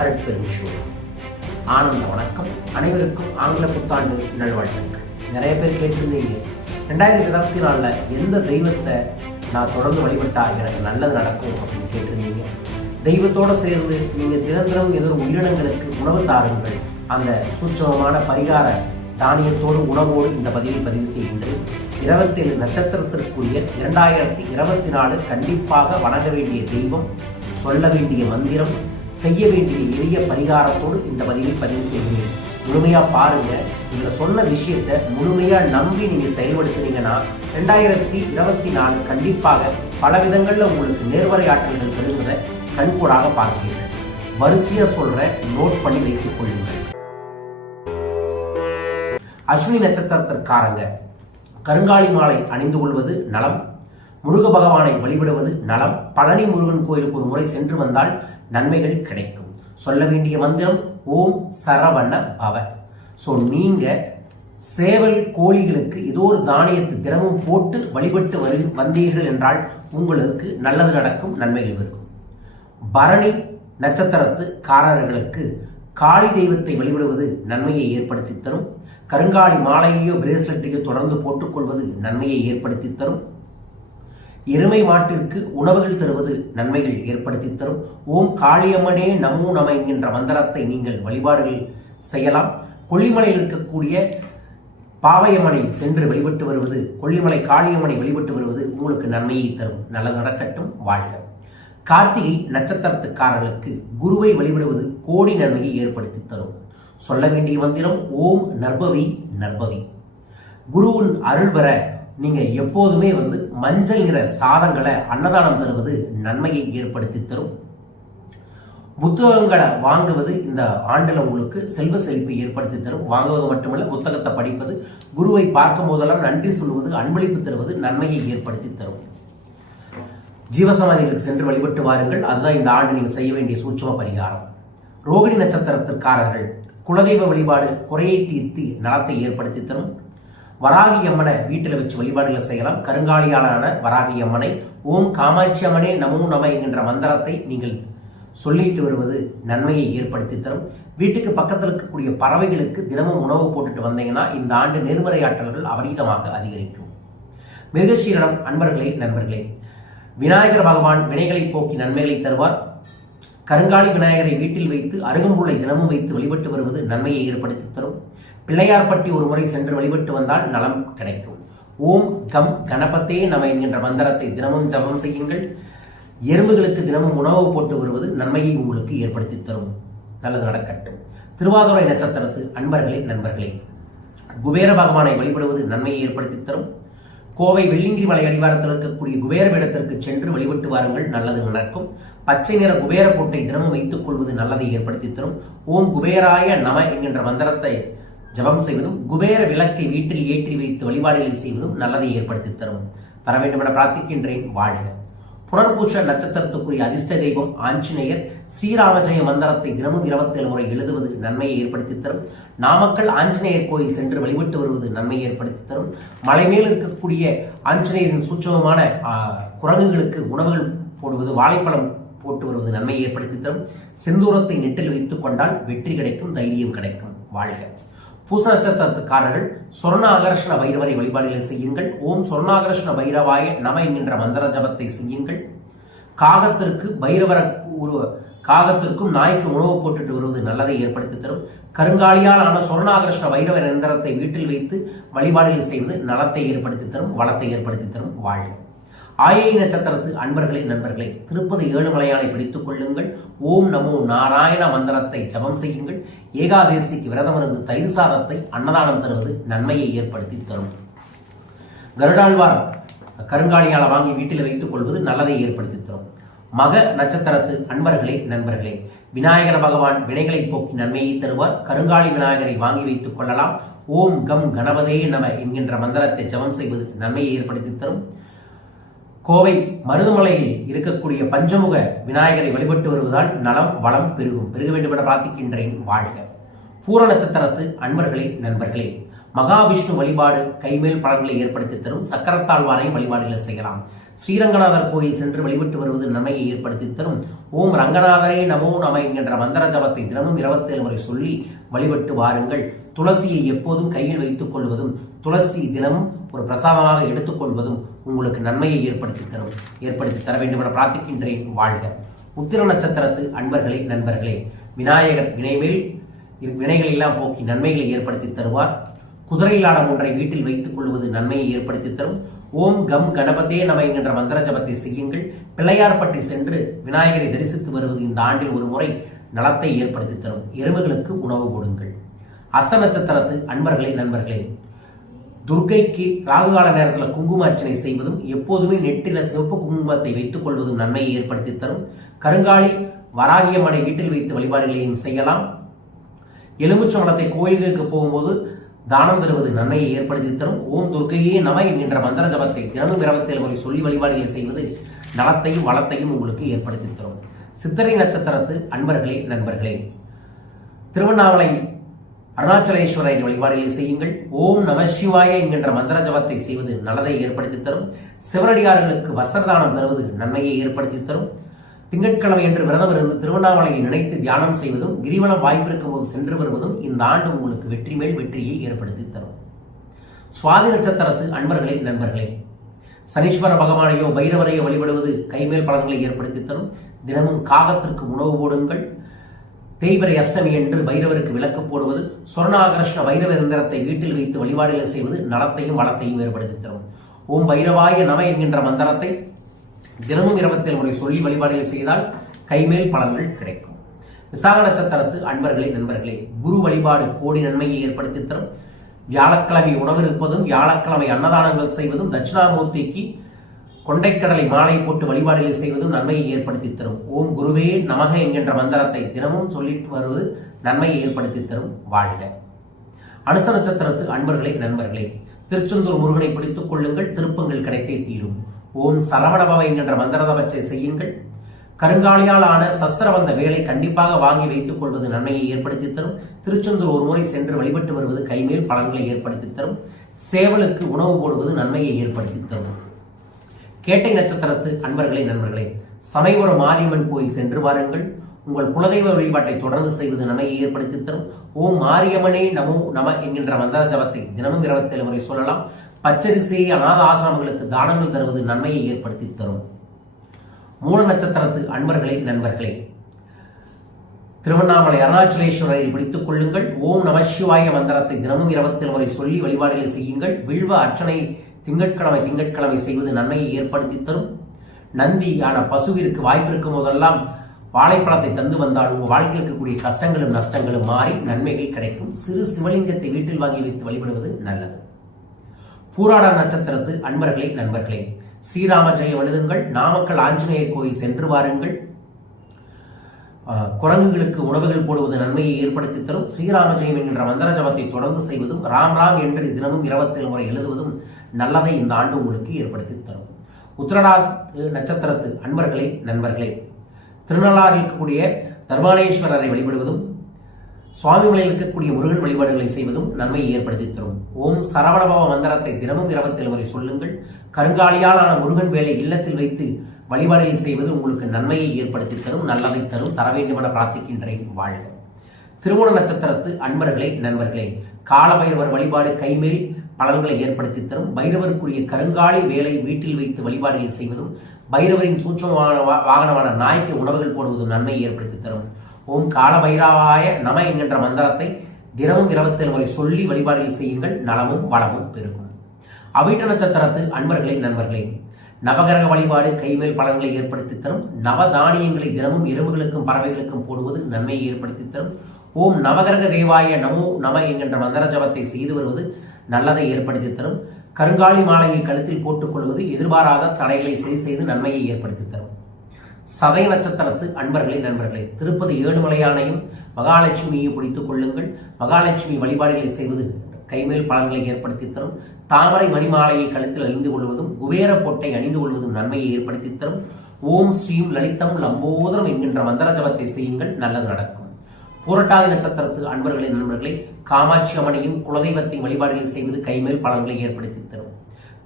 அருட்பெருமிஷோ ஆனந்த வணக்கம். அனைவருக்கும் ஆங்கில புத்தாண்டு நல்வாழ்த்துக்கள். நிறைய பேர் கேட்டிருந்தீங்க. ரெண்டாயிரத்தி இருபத்தி நாலில் எந்த தெய்வத்தை நான் தொடர்ந்து வழிபட்டால் எனக்கு நல்லது நடக்கும் அப்படின்னு கேட்டிருந்தீங்க. தெய்வத்தோடு சேர்ந்து நீங்கள் தினந்திரம் ஏதோ உயிரினங்களுக்கு உணவு தாருங்கள். அந்த சூட்சமமான பரிகார தானியத்தோடு உணவோடு இந்த பதிவை பதிவு செய்கின்றேன். இருபத்தேழு நட்சத்திரத்திற்குரிய இரண்டாயிரத்தி இருபத்தி நாலு கண்டிப்பாக வணங்க வேண்டிய தெய்வம் சொல்ல வேண்டிய மந்திரம் செய்ய வேண்டிய எளிய பரிகாரத்தோடு இந்த பதிவை பதிவு செய்கிறேன். முழுமையாக பாருங்க. நீங்கள் சொன்ன விஷயத்தை முழுமையாக நம்பி நீங்கள் செயல்படுத்துனீங்கன்னா ரெண்டாயிரத்தி இருபத்தி நாலு கண்டிப்பாக பல விதங்களில் உங்களுக்கு நேர்வரை ஆற்றல்கள் பெறுவதை கண்கூடாக பார்க்கிறீர்கள் வரிசையாக சொல்கிறேன் நோட் பண்ணி வைத்துக் கொள்ளுங்கள். அஸ்வினி நட்சத்திரத்திற்காரங்க. கருங்காலி மாலை அணிந்து கொள்வது நலம். முருக பகவானை வழிபடுவது நலம். பழனி முருகன் கோயிலுக்கு ஒரு முறை சென்று வந்தால் நன்மைகள் கிடைக்கும். சொல்ல வேண்டிய மந்திரம் ஓம் சரவண பவ. ஸோ நீங்கள் சேவல் கோழிகளுக்கு ஏதோ ஒரு தானியத்தை தினமும் போட்டு வழிபட்டு வரு வந்தீர்கள் என்றால் உங்களுக்கு நல்லது நடக்கும் நன்மைகள் இருக்கும். பரணி நட்சத்திரத்து காரர்களுக்கு காளி தெய்வத்தை வழிபடுவது நன்மையை ஏற்படுத்தி தரும். கருங்காலி மாலையோ பிரேஸ்லெட்டையோ தொடர்ந்து போட்டுக்கொள்வது நன்மையை ஏற்படுத்தி தரும். எருமை மாட்டிற்கு உணவுகள் தருவது நன்மைகள் ஏற்படுத்தி தரும். ஓம் காளியம்மனே நமோ நம என்கின்ற மந்திரத்தை நீங்கள் வழிபாடுகள் செய்யலாம். கொல்லிமலையில் இருக்கக்கூடிய பாவையம்மனை சென்று வழிபட்டு வருவது கொல்லிமலை காளியம்மனை வழிபட்டு வருவது உங்களுக்கு நன்மையை தரும். நல்லது நடக்கட்டும். வாழ்க. கார்த்திகை நட்சத்திரத்துக்காரர்களுக்கு குருவை வழிபடுவது கோடி நன்மையை ஏற்படுத்தி தரும். சொல்ல வேண்டிய மந்திரம் ஓம் நர்பவி நர்பவி குருவின் அருள் பெற நீங்கள் எப்போதுமே வந்து மஞ்சள் நிற சாதங்களை அன்னதானம் தருவது நன்மையை ஏற்படுத்தி தரும். புத்தகங்களை வாங்குவது இந்த ஆண்டில் உங்களுக்கு செல்வ செழிப்பை ஏற்படுத்தி தரும். வாங்குவது மட்டுமல்ல புத்தகத்தை படிப்பது குருவை பார்க்கும் போதெல்லாம் நன்றி சொல்லுவது அன்பளிப்பு தருவது நன்மையை ஏற்படுத்தி தரும். ஜீவசமாதிகளுக்கு சென்று வழிபட்டு வாருங்கள். அதுதான் இந்த ஆண்டு நீங்கள் செய்ய வேண்டிய சூட்சம பரிகாரம். ரோகிணி நட்சத்திரத்திற்காரர்கள் குலதெய்வ வழிபாடு குறையை தீர்த்தி நலத்தை ஏற்படுத்தி தரும். வராகி அம்மனை வீட்டில் வச்சு வழிபாடுகளை செய்யலாம். கருங்காலியாளான வராகி அம்மனை ஓம் காமாட்சி அம்மனே நமோ நம என்கின்ற மந்திரத்தை நீங்கள் சொல்லிட்டு வருவது நன்மையை ஏற்படுத்தி தரும். வீட்டுக்கு பக்கத்தில் இருக்கக்கூடிய பறவைகளுக்கு தினமும் உணவு போட்டுட்டு வந்தீங்கன்னா இந்த ஆண்டு நேர்மறையாற்றல்கள் அபரீதமாக அதிகரிக்கும். மிருகசீரிடம் அன்பர்களே நண்பர்களே விநாயகர் பகவான் வினைகளை போக்கி நன்மைகளை தருவார். கருங்காலி விநாயகரை வீட்டில் வைத்து அருகம்புல்லை தினமும் வைத்து வழிபட்டு வருவது நன்மையை ஏற்படுத்தி தரும். பிள்ளையார்பட்டி ஒரு முறை சென்று வழிபட்டு வந்தால் நலம் கிடைக்கும். ஓம் கம் கணபத்தே நம என்கின்ற மந்திரத்தை தினமும் ஜபம் செய்யுங்கள். எறும்புகளுக்கு தினமும் உணவு போட்டு வருவது நன்மையை உங்களுக்கு ஏற்படுத்தி தரும். நல்லது நடக்கட்டும். திருவாதுரை நட்சத்திரத்து அன்பர்களே நண்பர்களே குபேர பகவானை வழிபடுவது நன்மையை ஏற்படுத்தி தரும். கோவை வெள்ளிங்கிரி மலை அடிவாரத்தில் இருக்கக்கூடிய குபேர பீடத்திற்கு சென்று வழிபட்டு வாருங்கள். நல்லது நடக்கும். பச்சை நிற குபேர பொட்டை தினமும் வைத்துக் கொள்வது நல்லதை ஏற்படுத்தி தரும். ஓம் குபேராய நம என்கின்ற மந்திரத்தை ஜபம் செய்வதும் குபேர விளக்கை வீட்டில் ஏற்றி வைத்து வழிபாடுகளை செய்வதும் நல்லதை ஏற்படுத்தி தரும். தர வேண்டும் என பிரார்த்திக்கின்றேன். வாழ்க. புனர்பூஷ நட்சத்திரத்துக்குரிய அதிர்ஷ்ட தெய்வம் ஆஞ்சநேயர் ஸ்ரீராமஜெய மந்திரத்தை தினமும் இருபத்தேழு முறை எழுதுவது நன்மையை ஏற்படுத்தி தரும். நாமக்கல் ஆஞ்சநேயர் கோயில் சென்று வழிபட்டு வருவது நன்மையை ஏற்படுத்தி தரும். மலை மேல் இருக்கக்கூடிய ஆஞ்சநேயரின் சூட்சமமான குரங்குகளுக்கு உணவுகள் போடுவது வாழைப்பழம் போட்டு வருவது நன்மையை ஏற்படுத்தி தரும். செந்தூரத்தை நெட்டில் வைத்துக் கொண்டால் வெற்றி கிடைக்கும் தைரியம் கிடைக்கும். வாழ்க. பூச நட்சத்திரத்துக்காரர்கள் சொர்ணாகர்ஷண பைரவரை வழிபாடுகளை செய்யுங்கள். ஓம் சொர்ணாகர்ஷண பைரவாய நம என்கின்ற மந்திர ஜபத்தை செய்யுங்கள். காகத்திற்கு பைரவர உருவ காகத்திற்கும் நாய்க்கு உணவு போட்டுட்டு வருவது நல்லதை ஏற்படுத்தி தரும். கருங்காலியால் ஆன சொர்ணாகர்ஷண வைரவ எந்திரத்தை வீட்டில் வைத்து வழிபாடுகளை செய்வது நலத்தை ஏற்படுத்தி தரும் வளத்தை ஏற்படுத்தி தரும் வாழ்க. ஆயை நட்சத்திரத்து அன்பர்களே நண்பர்களே திருப்பதி ஏழுமலையானை பிடித்துக் கொள்ளுங்கள். ஓம் நமோ நாராயண மந்திரத்தை ஜபம் செய்யுங்கள். ஏகாதேசிக்கு விரதமிருந்து தயிர் சாதத்தை அன்னதானம் தருவது நன்மையை ஏற்படுத்தி தரும். கருடாழ்வார் கருங்காலியால வாங்கி வீட்டில் வைத்துக் கொள்வது நல்லதை ஏற்படுத்தி தரும். மக நட்சத்திரத்து அன்பர்களே நண்பர்களே விநாயகர் பகவான் வினைகளை போக்கி நன்மையை தருவார். கருங்காலி விநாயகரை வாங்கி வைத்துக் கொள்ளலாம். ஓம் கம் கணபதே நம என்கின்ற மந்திரத்தை ஜபம் செய்வது நன்மையை ஏற்படுத்தி தரும். கோவை மருதுமலையில் இருக்கக்கூடிய பஞ்சமுக விநாயகரை வழிபட்டு வருவதால் நலம் வளம் பெருகும். பெருக வேண்டும் என பிரார்த்திக்கின்றேன். வாழ்க. பூர நட்சத்திரத்து அன்பர்களே நண்பர்களே மகாவிஷ்ணு வழிபாடு கைமேல் பலன்களை ஏற்படுத்தி தரும் சக்கரத்தாழ்வாரையும் வழிபாடுகளை செய்யலாம். ஸ்ரீரங்கநாதர் கோயில் சென்று வழிபட்டு வருவது நன்மையை ஏற்படுத்தி தரும். ஓம் ரங்கநாதரே நமோ நம என்கின்ற மந்திர ஜபத்தை தினமும் இருபத்தேழு முறை சொல்லி வழிபட்டு வாருங்கள். துளசியை எப்போதும் கையில் வைத்துக் கொள்வதும் துளசி தினமும் ஒரு பிரசாதமாக எடுத்துக்கொள்வதும் உங்களுக்கு நன்மையை ஏற்படுத்தி தரும் ஏற்படுத்தி தர வேண்டும் என பிரார்த்திக்கின்றேன் வாழ்க. உத்திர நட்சத்திரத்து அன்பர்களே நண்பர்களே விநாயகர் வினைவில் வினைகள் எல்லாம் போக்கி நன்மைகளை ஏற்படுத்தி தருவார். குதிரையிலாடம் ஒன்றை வீட்டில் வைத்துக் கொள்வது நன்மையை ஏற்படுத்தி தரும். ஓம் கம் கணபதே நம என்கின்ற மந்திர ஜபத்தை செய்யுங்கள். பிள்ளையார்பட்டி சென்று விநாயகரை தரிசித்து வருவது இந்த ஆண்டில் ஒரு முறை நலத்தை ஏற்படுத்தி தரும். எருமைகளுக்கு உணவு கொடுங்கள் அஸ்த நட்சத்திரத்து அன்பர்களே நண்பர்களே துர்க்கைக்கு ராகுகால நேரத்தில் குங்கும அர்ச்சனை செய்வதும் எப்போதுமே நெற்றில சிவப்பு குங்குமத்தை வைத்துக் கொள்வதும் நன்மையை ஏற்படுத்தி தரும். கருங்காலி வராகியம்மனை வீட்டில் வைத்து வழிபாடுகளையும் செய்யலாம். எலுமிச்சம்பழத்தை கோயில்களுக்கு போகும்போது தானம் தருவது நன்மையை ஏற்படுத்தி தரும். ஓம் துர்க்கையே நம என்கின்ற மந்திர ஜபத்தை தினமும் இருபத்தேழு முறை சொல்லி வழிபாடுகளை செய்வது நலத்தையும் வளத்தையும் உங்களுக்கு ஏற்படுத்தி தரும். சித்திரை நட்சத்திரத்து அன்பர்களே நண்பர்களே திருவண்ணாமலை அருணாச்சலேஸ்வரர் வழிபாடுகளை செய்யுங்கள். ஓம் நம சிவாய என்கின்ற மந்திர ஜபத்தை செய்வது நல்லதை ஏற்படுத்தி தரும். சிவனடியார்களுக்கு வஸ்திரதானம் தருவது நன்மையை ஏற்படுத்தி தரும். திங்கட்கிழமை என்று விரதம் இருந்து திருவண்ணாமலையை நினைத்து தியானம் செய்வதும் கிரிவலம் வாய்ப்பிருக்கும் போது சென்று வருவதும் இந்த ஆண்டு உங்களுக்கு வெற்றி மேல் வெற்றியை ஏற்படுத்தி தரும். சுவாதி நட்சத்திரத்து அன்பர்களே நண்பர்களே சனீஸ்வர பகவானையோ பைரவரையோ வழிபடுவது கைமேல் பலன்களை ஏற்படுத்தி தரும். தினமும் காகத்திற்கு உணவு போடுங்கள். தேய்வரை அஷ்டமி என்று பைரவருக்கு விளக்கு போடுவது சொர்ணாகர்ஷ்ண பைரவ எந்திரத்தை வீட்டில் வைத்து வழிபாடுகள் செய்வது நலத்தையும் வளத்தையும் ஏற்படுத்தி தரும். ஓம் பைரவாய நம என்கின்ற மந்திரத்தை தினமும் இருபத்தேழு முறை சொல்லி வழிபாடுகள் செய்தால் கைமேல் பலன்கள் கிடைக்கும். விசாக நட்சத்திரத்து அன்பர்களே நண்பர்களே குரு வழிபாடு கோடி நன்மையை ஏற்படுத்தி தரும். வியாழக்கிழமை உணவு இருப்பதும் வியாழக்கிழமை அன்னதானங்கள் செய்வதும் தட்சிணாமூர்த்திக்கு கொண்டைக்கடலை மாலை போட்டு வழிபாடுகளை செய்வதும் நன்மையை ஏற்படுத்தி தரும். ஓம் குருவே நமக என்கின்ற மந்திரத்தை தினமும் சொல்லிட்டு வருவது நன்மையை ஏற்படுத்தி தரும். வாழ்க. அனுச நட்சத்திரத்து அன்பர்களே நண்பர்களே திருச்செந்தூர் முருகனை பிடித்துக் கொள்ளுங்கள். திருப்பங்கள் கிடைத்தே தீரும். ஓம் சரவணபவ என்கின்ற மந்திரதவற்றை செய்யுங்கள். கருங்காலியால் ஆன சஸ்திர வந்த வேலை கண்டிப்பாக வாங்கி வைத்துக் கொள்வது நன்மையை ஏற்படுத்தி தரும். திருச்செந்தூர் ஒரு முறை சென்று வழிபட்டு வருவது கைமேல் பலன்களை ஏற்படுத்தி தரும். சேவலுக்கு உணவு போடுவது நன்மையை ஏற்படுத்தி தரும். கேட்டை நட்சத்திரத்து அன்பர்களே நண்பர்களே சமயபுரம் மாரியம்மன் கோயில் சென்று வாருங்கள். உங்கள் குலதெய்வ வழிபாட்டை தொடர்ந்து செய்வது நன்மையை ஏற்படுத்தி தரும். ஓம் மாரியம்மனே நமோ நம என்கின்ற மந்திர ஜபத்தை தினமும் இருபத்தேழு முறை சொல்லலாம். பச்சரிசியை அநாத ஆசிரமங்களுக்கு தானங்கள் தருவது நன்மையை ஏற்படுத்தி தரும். மூல நட்சத்திரத்து அன்பர்களே நண்பர்களே திருவண்ணாமலை அருணாச்சலேஸ்வரரை பிடித்துக் கொள்ளுங்கள். ஓம் நம சிவாய மந்திரத்தை தினமும் இருபத்தேழு முறை சொல்லி வழிபாடுகளை செய்யுங்கள். வில்வ அர்ச்சனை திங்கட்கிழமை திங்கட்கிழமை செய்வது நன்மையை ஏற்படுத்தி தரும். நந்தியான பசுவிற்கு வாய்ப்பு இருக்கும் போதெல்லாம் வாழைப்பழத்தை தந்து வந்தால் உங்கள் வாழ்க்கையில் இருக்கக்கூடிய கஷ்டங்களும் நஷ்டங்களும் மாறி நன்மைகள் கிடைக்கும். சிறு சிவலிங்கத்தை வீட்டில் வாங்கி வைத்து வழிபடுவது நல்லது. பூராட நட்சத்திரத்து அன்பர்களே நண்பர்களே ஸ்ரீராம ஜெயம் எழுதுங்கள். நாமக்கல் ஆஞ்சநேயர் கோயில் சென்று வாருங்கள். குரங்குகளுக்கு உணவுகள் போடுவது நன்மையை ஏற்படுத்தி தரும். ஸ்ரீராம ஜெயம் என்கின்ற மந்திர ஜபத்தை தொடர்ந்து செய்வதும் ராம் ராம் என்று தினமும் இருபத்தேழு முறை எழுதுவதும் நல்லதை இந்த ஆண்டு உங்களுக்கு ஏற்படுத்தி தரும். உத்திரடாத்து நட்சத்திரத்து அன்பர்களே நண்பர்களே திருநள்ளாறு இருக்கக்கூடிய தர்பானேஸ்வரரை வழிபடுவதும் சுவாமிகளில் இருக்கக்கூடிய முருகன் வழிபாடுகளை செய்வதும் நன்மையை ஏற்படுத்தி தரும். ஓம் சரவணபவ மந்திரத்தை தினமும் இருபத்தேழு முறை சொல்லுங்கள். கருங்காலியாலான முருகன் வேலை இல்லத்தில் வைத்து வழிபாடுகள் செய்வது உங்களுக்கு நன்மையை ஏற்படுத்தி தரும் நல்லதை தரும் தர வேண்டுமென பிரார்த்திக்கின்றேன். வாழ்க. திருமண நட்சத்திரத்து அன்பர்களே நண்பர்களே காலபைரவர் வழிபாடு கைமேல் பலன்களை ஏற்படுத்தி தரும். பைரவருக்குரிய கருங்காலி வேலை வீட்டில் வைத்து வழிபாடுகள் செய்வதும் பைரவரின் சூட்சமான வாகனமான நாய்க்கு உணவுகள் போடுவதும் நன்மையை ஏற்படுத்தி தரும். ஓம் கால பைராவாய நம என்கின்ற மந்திரத்தை தினமும் இருபத்தேழு முறை சொல்லி வழிபாடுகள் செய்யுங்கள். நலமும் வளமும் பெருகும். அவிட்ட நட்சத்திரத்து அன்பர்களே நண்பர்களே நவகிரக வழிபாடு கைமேல் பலன்களை ஏற்படுத்தி தரும். நவதானியங்களை தினமும் எறும்புகளுக்கும் பறவைகளுக்கும் போடுவது நன்மையை ஏற்படுத்தி தரும். ஓம் நவகிரக தேவாய நமோ நம என்கின்ற மந்திர ஜபத்தை செய்து வருவது நல்லதை ஏற்படுத்தி தரும். கருங்காலி மாலையை கழுத்தில் போட்டுக்கொள்வது எதிர்பாராத தடைகளை சரி செய்து நன்மையை ஏற்படுத்தி தரும். சதய நட்சத்திரத்து அன்பர்களே நண்பர்களே திருப்பதி ஏழுமலையானையும் மகாலட்சுமியை பிடித்துக் கொள்ளுங்கள். மகாலட்சுமி வழிபாடுகளை செய்வது கைமேல் பலன்களை ஏற்படுத்தி தரும். தாமரை மணிமாலையை கழுத்தில் அணிந்து கொள்வதும் குபேர பொட்டை அணிந்து கொள்வதும் நன்மையை ஏற்படுத்தி தரும். ஓம் ஸ்ரீம் லலிதம் லம்போதரம் என்கின்ற மந்திர ஜபத்தை செய்யுங்கள் நல்லது நடக்கும். பூரட்டாதி நட்சத்திரத்து அன்பர்களின் நண்பர்களை காமாட்சி அம்மனையும் குலதெய்வத்தின் வழிபாடுகளை செய்வது கைமேல் பலன்களை ஏற்படுத்தி தரும்.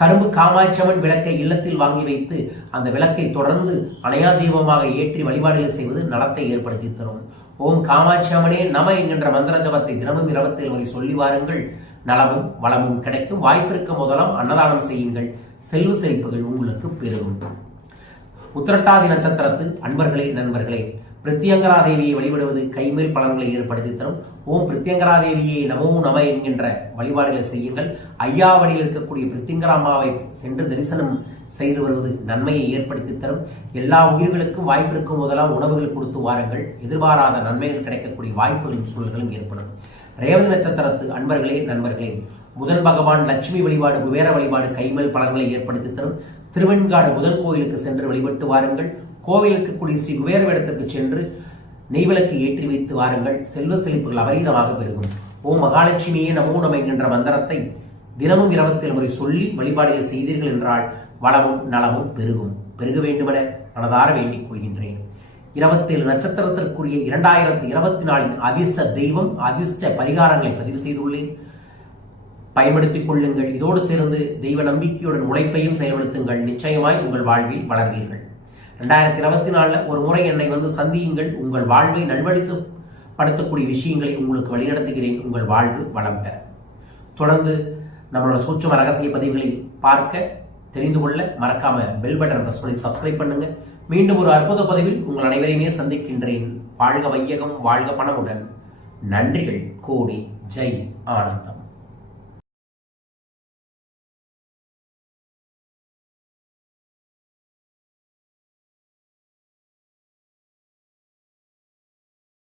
கரும்பு காமாட்சி அம்மன் விளக்கை இல்லத்தில் வாங்கி வைத்து அந்த விளக்கை தொடர்ந்து அணையா தீபமாக ஏற்றி வழிபாடுகள் செய்வது நலத்தை ஏற்படுத்தி தரும். ஓம் காமாட்சி அம்மனே நம என்கின்ற மந்திர ஜபத்தை தினமும் இரவத்தில் வரை சொல்லி வாருங்கள். நலமும் வளமும் கிடைக்கும். வாய்ப்பிருக்க முதலாம் அன்னதானம் செய்யுங்கள். செல்வ செழிப்புகள் உங்களுக்கு பெருகும். உத்திரட்டாதி நட்சத்திரத்து அன்பர்களே நண்பர்களே பிரத்யங்கரா தேவியை வழிபடுவது கைமேல் பலன்களை ஏற்படுத்தி தரும். ஓம் பிரத்யங்கரா தேவியை நமோ நம என்கின்ற வழிபாடுகளை செய்யுங்கள். ஐயாவடியில் இருக்கக்கூடிய பிரத்யங்கரா அம்மாவை சென்று தரிசனம் செய்து வருவது நன்மையை ஏற்படுத்தி தரும். எல்லா உயிர்களுக்கும் வாய்ப்பிருக்கும் போதெல்லாம் உணவுகள் கொடுத்து வாருங்கள். எதிர்பாராத நன்மைகள் கிடைக்கக்கூடிய வாய்ப்புகளும் சூழல்களும் ஏற்படும். ரேவதி நட்சத்திரத்து அன்பர்களே நண்பர்களே புதன் பகவான் லட்சுமி வழிபாடு குபேர வழிபாடு கைமேல் பலன்களை ஏற்படுத்தி தரும். திருவெண்காடு புதன் கோயிலுக்கு சென்று வழிபட்டு வாருங்கள். கோவிலுக்கு இருக்கக்கூடிய ஸ்ரீ குபேர வேடத்திற்கு சென்று நெய்விளக்கு ஏற்றி வைத்து வாருங்கள். செல்வ செழிப்புகள் அபரீதமாக பெருகும். ஓ மகாலட்சுமியே நமோ நம என்கின்ற மந்திரத்தை தினமும் இரவத்தில் முறை சொல்லி வழிபாடுகள் செய்தீர்கள் என்றால் வளமும் நலமும் பெருகும். பெருக வேண்டுமென மனதார வேண்டிக் கொள்கின்றேன். இருபத்தேழு நட்சத்திரத்திற்குரிய இரண்டாயிரத்தி இருபத்தி நாலின் அதிர்ஷ்ட தெய்வம் அதிர்ஷ்ட பரிகாரங்களை பதிவு செய்துள்ளேன். பயன்படுத்திக் கொள்ளுங்கள். இதோடு சேர்ந்து தெய்வ நம்பிக்கையுடன் உழைப்பையும் செயல்படுத்துங்கள். நிச்சயமாய் உங்கள் வாழ்வில் வளர்வீர்கள். ரெண்டாயிரத்தி இருபத்தி நாலில் ஒரு முறை என்னை வந்து சந்தியுங்கள். உங்கள் வாழ்வை நல்வழித்து படுத்தக்கூடிய விஷயங்களை உங்களுக்கு வழிநடத்துகிறேன். உங்கள் வாழ்வு வளம் பெற. தொடர்ந்து நம்மளோட சூட்சம ரகசிய பதிவுகளை பார்க்க தெரிந்து கொள்ள மறக்காம பெல் பட்டன் பண்ணி சப்ஸ்கிரைப் பண்ணுங்க. மீண்டும் ஒரு அற்புத பதிவில் உங்கள் அனைவரையுமே சந்திக்கின்றேன். வாழ்க வையகம் வாழ்க பணமுடன். நன்றிகள். கோடி. ஜெய். ஆனந்தம்.